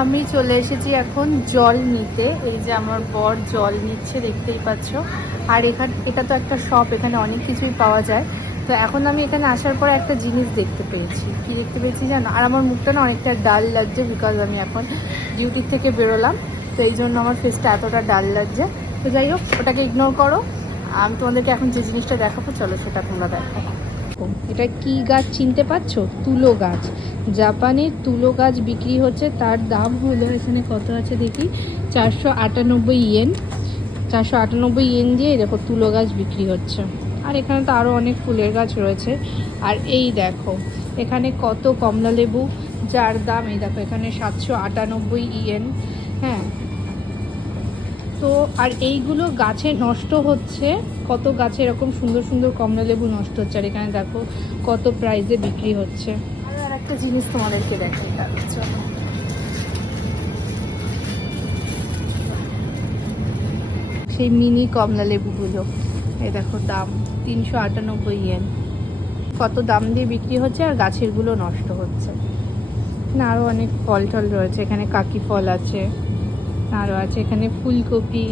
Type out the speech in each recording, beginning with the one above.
আমি চলে এসেছি এখন জল নিতে। এই যে আমার বর জল নিচ্ছে, দেখতেই পাচ্ছ। আর এখান, এটা তো একটা শপ এখানে অনেক কিছুই পাওয়া যায়। তো এখন আমি এখানে আসার পর একটা জিনিস দেখতে পেয়েছি। কি দেখতে পেয়েছি জানো? আর আমার মুখটা না অনেকটা ডাল লাগছে বিকজ আমি এখন ডিউটির থেকে বেরোলাম। তো এই জন্য আমার ফেসটা এতটা ডাল লাগছে। তো যাই হোক, ওটাকে ইগনোর করো। আমি তোমাদেরকে এখন যে জিনিসটা দেখাবো, চলো সেটা তোমরা দেখো। এটা কি গাছ চিনতে পারছ? তুলো গাছ। জাপানে তুলো গাছ বিক্রি হচ্ছে, তার দাম হলো, এখানে কত আছে দেখি? চারশো আটানব্বই ইয়েন। চারশো আটানব্বই ইয়েন দিয়ে দেখো তুলো গাছ বিক্রি হচ্ছে। আর এখানে তো আরও অনেক ফুলের গাছ রয়েছে। আর এই দেখো, এখানে কত কমলা লেবু যার দাম এই দেখো, এখানে সাতশো আটানব্বই ইয়েন। হ্যাঁ আর এইগুলো গাছে নষ্ট হচ্ছে। কত গাছে এরকম সুন্দর সুন্দর কমলা লেবু নষ্ট হচ্ছে। আর এখানে দেখো কত প্রাইসে বিক্রি হচ্ছে। আর একটা জিনিস তোমাদেরকে দেখাই চলো সেই মিনি কমলা লেবুগুলো এই দেখো দাম তিনশো আটানব্বই ইয়েন কত দাম দিয়ে বিক্রি হচ্ছে আর গাছেরগুলো নষ্ট হচ্ছে। না আরও অনেক ফল টল রয়েছে। এখানে কাকি ফল আছে। আরও আছে। এখানে ফুলকপি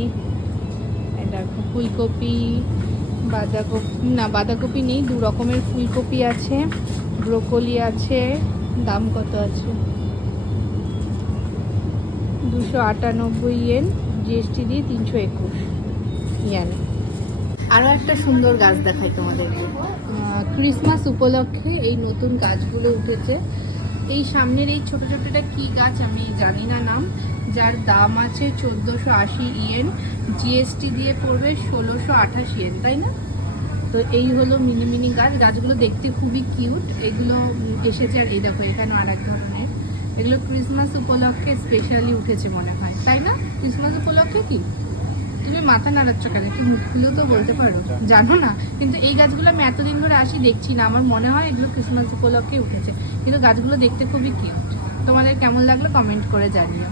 দেখো ফুলকপি বাঁধাকপি না বাঁধাকপি নেই দু রকমের ফুলকপি আছে ব্রোকলি আছে দাম কত আছে? দুশো আটানব্বই ইয়েন জিএসটি দিয়ে তিনশো একুশ ইয়ান। আরও একটা সুন্দর গাছ দেখাই তোমাদেরকে। আহ, ক্রিসমাস উপলক্ষে এই নতুন গাছগুলো উঠেছে। এই সামনের এই ছোট ছোটটা কি গাছ আমি জানি না নাম, যার দাম আছে চোদ্দোশো আশি ইয়েন জিএসটি দিয়ে পড়বে ষোলোশো আঠাশ ইয়েন, তাই না? তো এই হলো মিনি মিনি গাছ, গাছগুলো দেখতে খুবই কিউট। এগুলো এসেছে আর এই দেখো এখানে আর এক ধরনের। এগুলো ক্রিসমাস উপলক্ষে স্পেশালি উঠেছে মনে হয়, তাই না? ক্রিসমাস উপলক্ষে কি? তুমি মাথা নাড়াচ্ছ কেন? কি মুখ খুলেও তো বলতে পারো। জানো না? কিন্তু এই গাছগুলো আমি এতদিন ধরে আসি, দেখছি না। আমার মনে হয় এগুলো ক্রিসমাস উপলক্ষে উঠেছে। কিন্তু গাছগুলো দেখতে খুবই কিউট তোমাদের কেমন লাগল কমেন্ট করে জানিও।